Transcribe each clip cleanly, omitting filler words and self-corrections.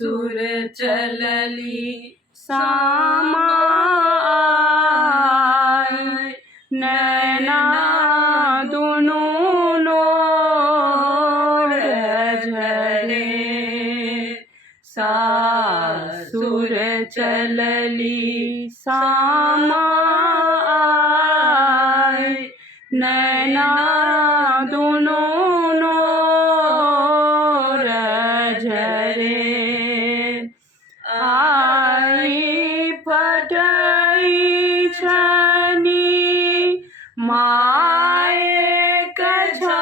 सासुर चलली सामाय नैना दुनू नोर झरे सासुर चलली सामाय नैना दुनू नोर झरे आई फटई छनी माए कछाती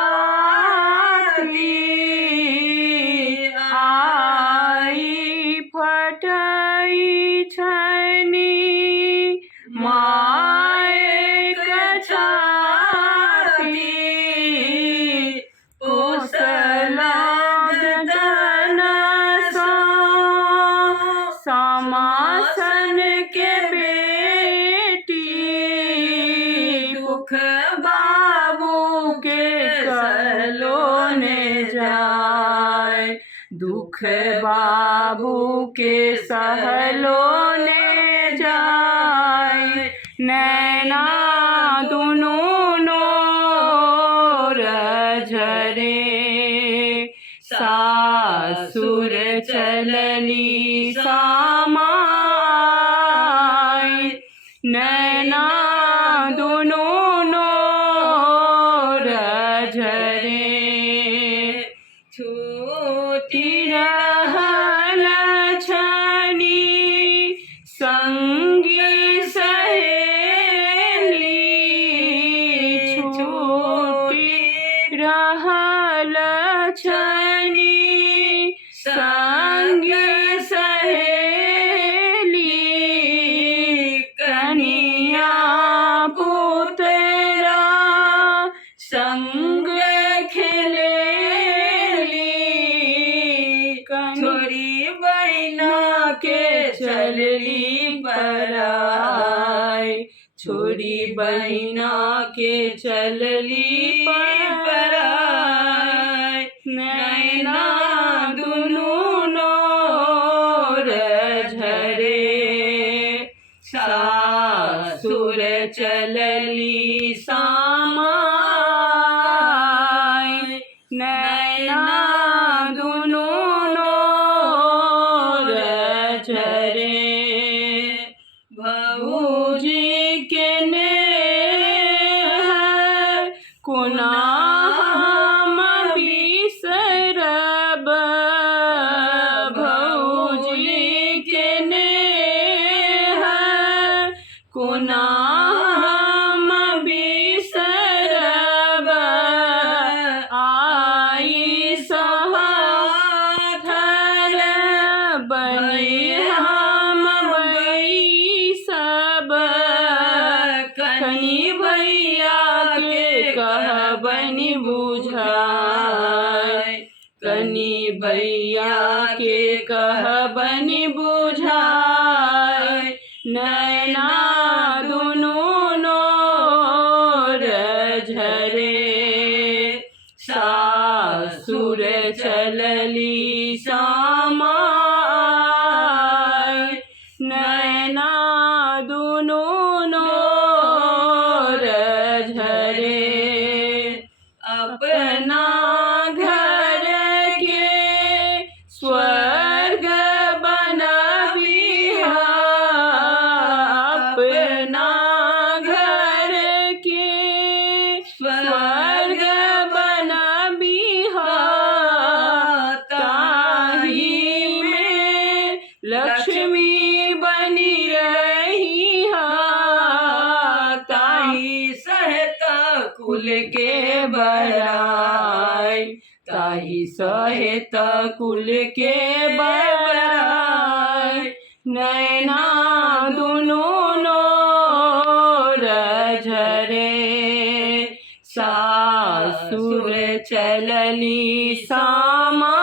आई फटई छनी माए कछाती पोसलाद तनसा समासन के बेटी दुख बाबू के सहलोने जाए दुख बाबू के सहलोने जाए नैना दुनू नोर झरे सासुर चलनी सामाय नैना दुनू नोर झरे छूटी रहल छनी संगी सहेली छूटी रहल छनी संगी सहेली कनिया पुतरा संग खेलेली छोरी बहिना के चलली पराय छोरी बहिना के चलली पराय नैना दुनू नोर झरे सासुर चलली सामाय नैना दुनू नोर झरे भौजी के नेह कोना हम बिसरब भौजी के नेह कोना हम बिसरब आई सहाथर बनी हम बैसब कनी भैया के कहबनि बुझाय कनी भैया के कहबनि बुझाय नैना दुनू नोर झरे सासुर चलली सामाय नैना दुनू नोर झरे अपना घर के स्वर्ग बनबिहा अपना घर के स्वर्ग बनबिहा ताही में लक्ष्मी बनी रही ताही सहत कुल के बड़ाई ताही सहेत कुल के बड़ाई नैना दुनू नोर झरे सासुर चलली सामा